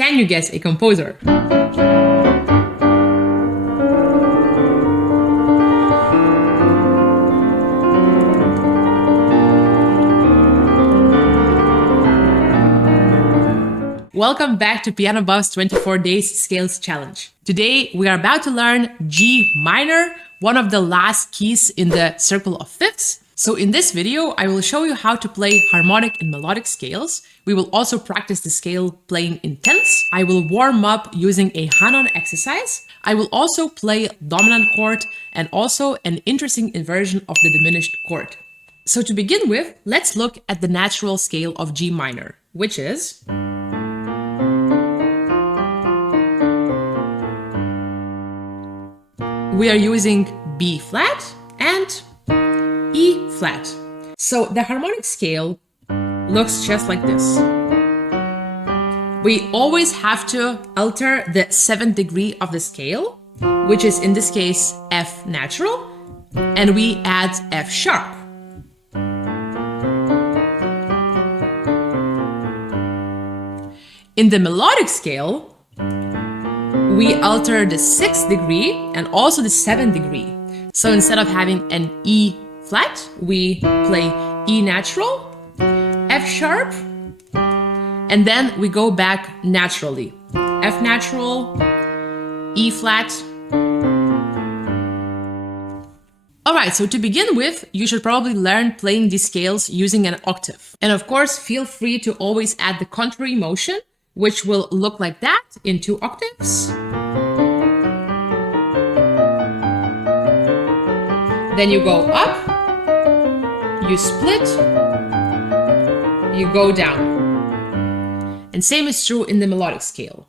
Can you guess a composer? Welcome back to PianoBuffs 24 Days Scales Challenge. Today we are about to learn G minor, one of the last keys in the circle of fifths. So in this video, I will show you how to play harmonic and melodic scales. We will also practice the scale playing in tenths. I will warm up using a Hanon exercise. I will also play dominant chord and also an interesting inversion of the diminished chord. So to begin with, let's look at the natural scale of G minor, which is... we are using B flat and E flat. So the harmonic scale looks just like this. We always have to alter the 7th degree of the scale, which is in this case F natural, and we add F sharp. In the melodic scale, we alter the 6th degree and also the 7th degree. So instead of having an E flat, we play E natural, F sharp, and then we go back naturally. F natural, E flat. Alright, so to begin with, you should probably learn playing these scales using an octave. And of course, feel free to always add the contrary motion, which will look like that in 2 octaves. Then you go up, you split, you go down. And same is true in the melodic scale.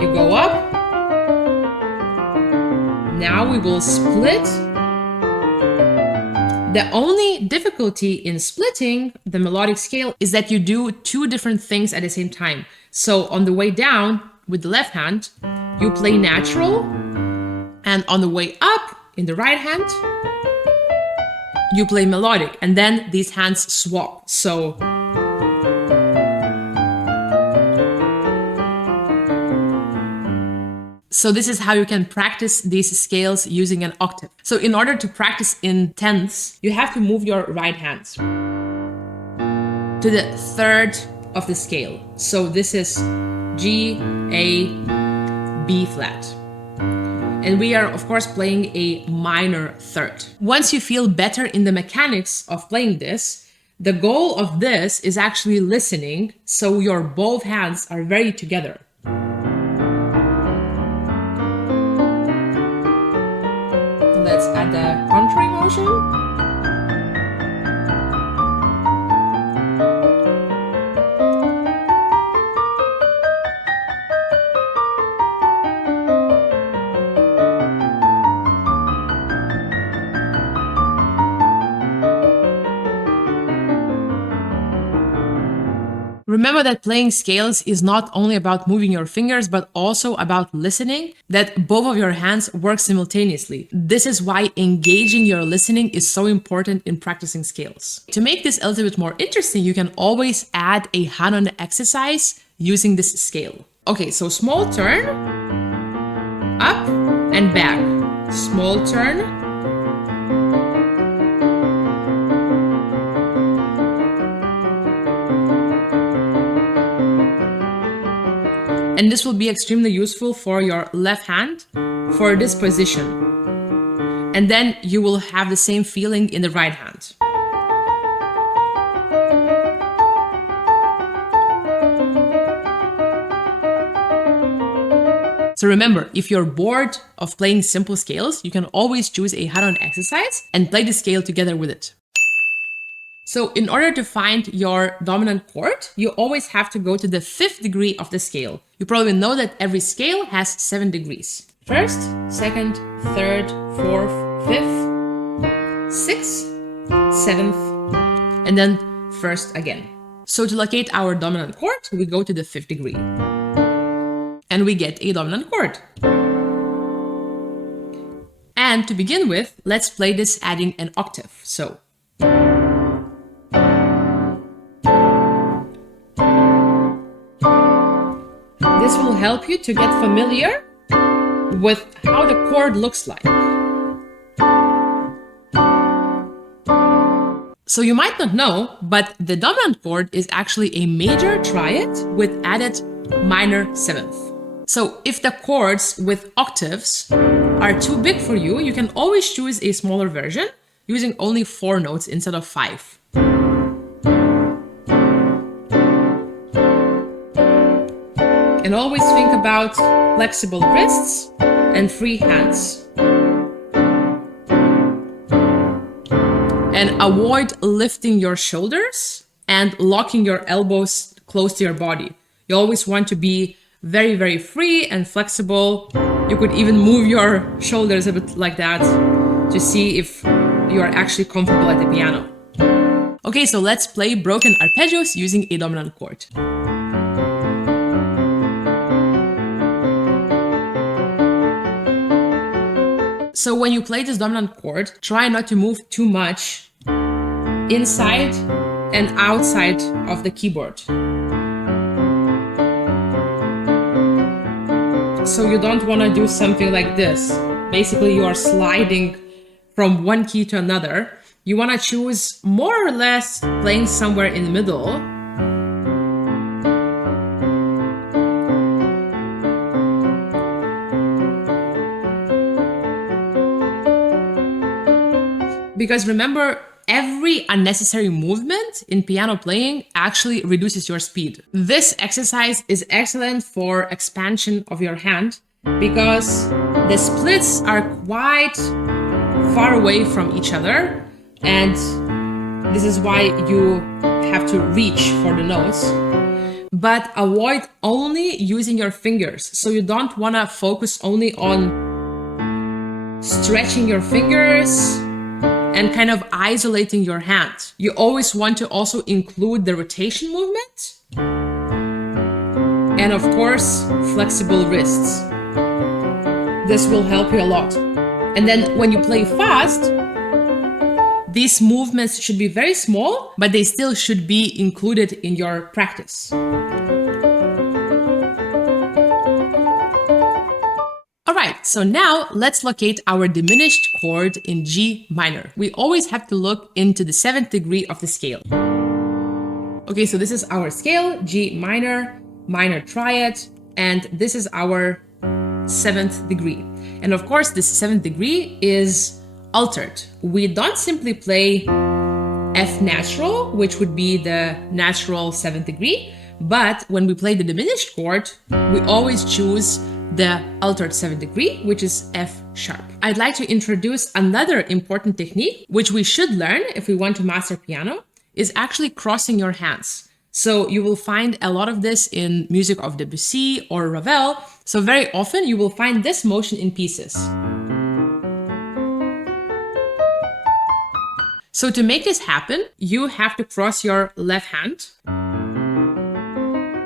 You go up, now we will split. The only difficulty in splitting the melodic scale is that you do 2 different things at the same time. So on the way down with the left hand, you play natural, and on the way up in the right hand, you play melodic, and then these hands swap. So this is how you can practice these scales using an octave. So in order to practice in tenths, you have to move your right hand to the 3rd of the scale. So this is G, A, B flat. And we are, of course, playing a minor 3rd. Once you feel better in the mechanics of playing this, the goal of this is actually listening, so your both hands are very together. Let's add the contrary motion. Remember that playing scales is not only about moving your fingers, but also about listening, that both of your hands work simultaneously. This is why engaging your listening is so important in practicing scales. To make this a little bit more interesting, you can always add a Hanon exercise using this scale. Okay, so small turn, up and back, small turn, and this will be extremely useful for your left hand for this position. And then you will have the same feeling in the right hand. So remember, if you're bored of playing simple scales, you can always choose a Hanon exercise and play the scale together with it. So in order to find your dominant chord, you always have to go to the 5th degree of the scale. You probably know that every scale has 7 degrees. 1st, 2nd, 3rd, 4th, 5th, 6th, 7th, and then 1st again. So to locate our dominant chord, we go to the 5th degree. And we get a dominant chord. And to begin with, let's play this adding an octave. So This will help you to get familiar with how the chord looks like. So you might not know, but the dominant chord is actually a major triad with added minor seventh. So if the chords with octaves are too big for you, you can always choose a smaller version using only 4 notes instead of 5. And always think about flexible wrists and free hands. And avoid lifting your shoulders and locking your elbows close to your body. You always want to be very, very free and flexible. You could even move your shoulders a bit like that to see if you are actually comfortable at the piano. Okay, so let's play broken arpeggios using a dominant chord. So when you play this dominant chord, try not to move too much inside and outside of the keyboard. So you don't want to do something like this. Basically, you are sliding from one key to another. You want to choose more or less playing somewhere in the middle. Because remember, every unnecessary movement in piano playing actually reduces your speed. This exercise is excellent for expansion of your hand because the splits are quite far away from each other, and this is why you have to reach for the notes. But avoid only using your fingers. So you don't want to focus only on stretching your fingers and kind of isolating your hand. You always want to also include the rotation movement and of course, flexible wrists. This will help you a lot. And then when you play fast, these movements should be very small, but they still should be included in your practice. Alright, so now let's locate our diminished chord in G minor. We always have to look into the 7th degree of the scale. Okay, so this is our scale, G minor, minor triad, and this is our 7th degree. And of course, this 7th degree is altered. We don't simply play F natural, which would be the natural 7th degree, but when we play the diminished chord, we always choose the altered 7th degree, which is F sharp. I'd like to introduce another important technique, which we should learn if we want to master piano, is actually crossing your hands. So you will find a lot of this in music of Debussy or Ravel. So very often you will find this motion in pieces. So to make this happen, you have to cross your left hand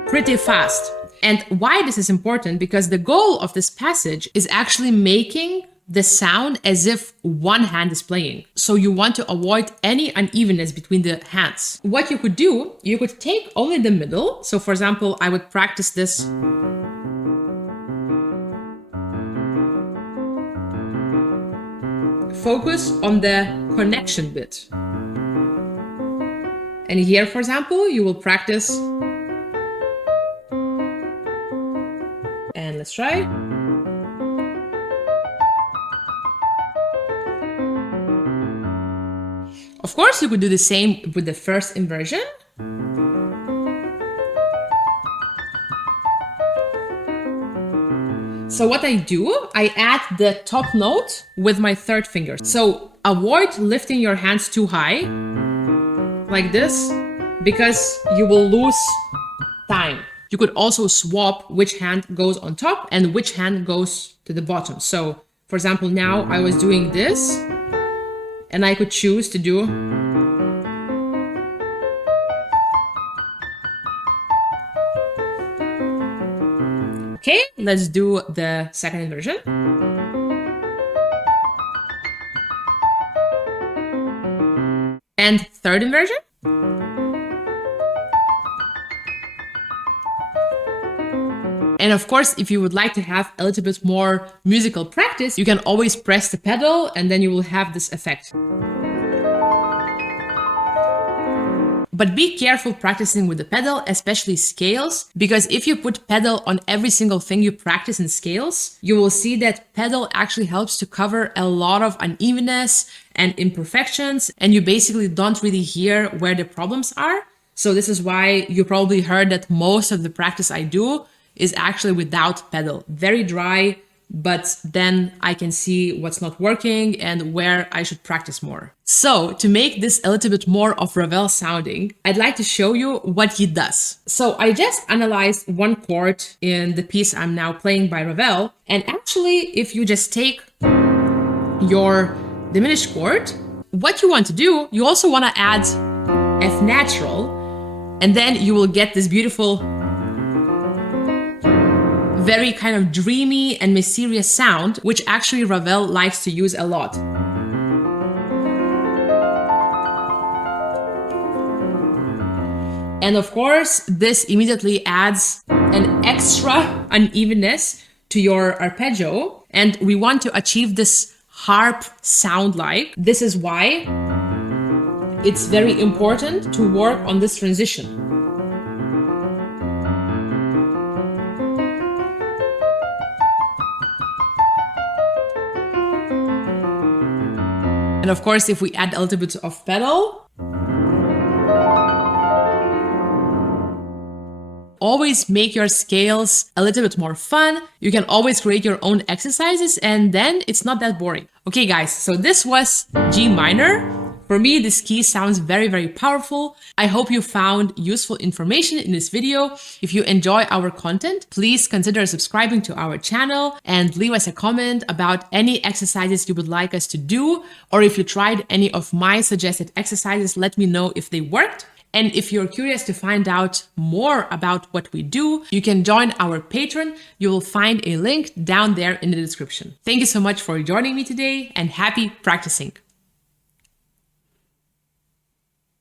pretty fast. And why this is important? Because the goal of this passage is actually making the sound as if one hand is playing. So you want to avoid any unevenness between the hands. What you could do, you could take only the middle. So for example, I would practice this. Focus on the connection bit. And here, for example, you will practice. And let's try. Of course, you could do the same with the first inversion. So what I do, I add the top note with my third finger. So avoid lifting your hands too high, like this, because you will lose time. You could also swap which hand goes on top and which hand goes to the bottom. So, for example, now I was doing this, and I could choose to do okay, let's do the second inversion. And third inversion. And of course, if you would like to have a little bit more musical practice, you can always press the pedal and then you will have this effect. But be careful practicing with the pedal, especially scales, because if you put pedal on every single thing you practice in scales, you will see that pedal actually helps to cover a lot of unevenness and imperfections, and you basically don't really hear where the problems are. So this is why you probably heard that most of the practice I do is actually without pedal. Very dry, but then I can see what's not working and where I should practice more. So to make this a little bit more of Ravel sounding, I'd like to show you what he does. So I just analyzed one chord in the piece I'm now playing by Ravel. And actually, if you just take your diminished chord, what you want to do, you also want to add F natural, and then you will get this beautiful, very kind of dreamy and mysterious sound, which actually Ravel likes to use a lot. And of course, this immediately adds an extra unevenness to your arpeggio. And we want to achieve this harp sound like. This is why it's very important to work on this transition. And of course, if we add a little bit of pedal, always make your scales a little bit more fun. You can always create your own exercises and then it's not that boring. Okay guys, so this was G minor. For me, this key sounds very, very powerful. I hope you found useful information in this video. If you enjoy our content, please consider subscribing to our channel and leave us a comment about any exercises you would like us to do. Or if you tried any of my suggested exercises, let me know if they worked. And if you're curious to find out more about what we do, you can join our Patreon. You will find a link down there in the description. Thank you so much for joining me today and happy practicing.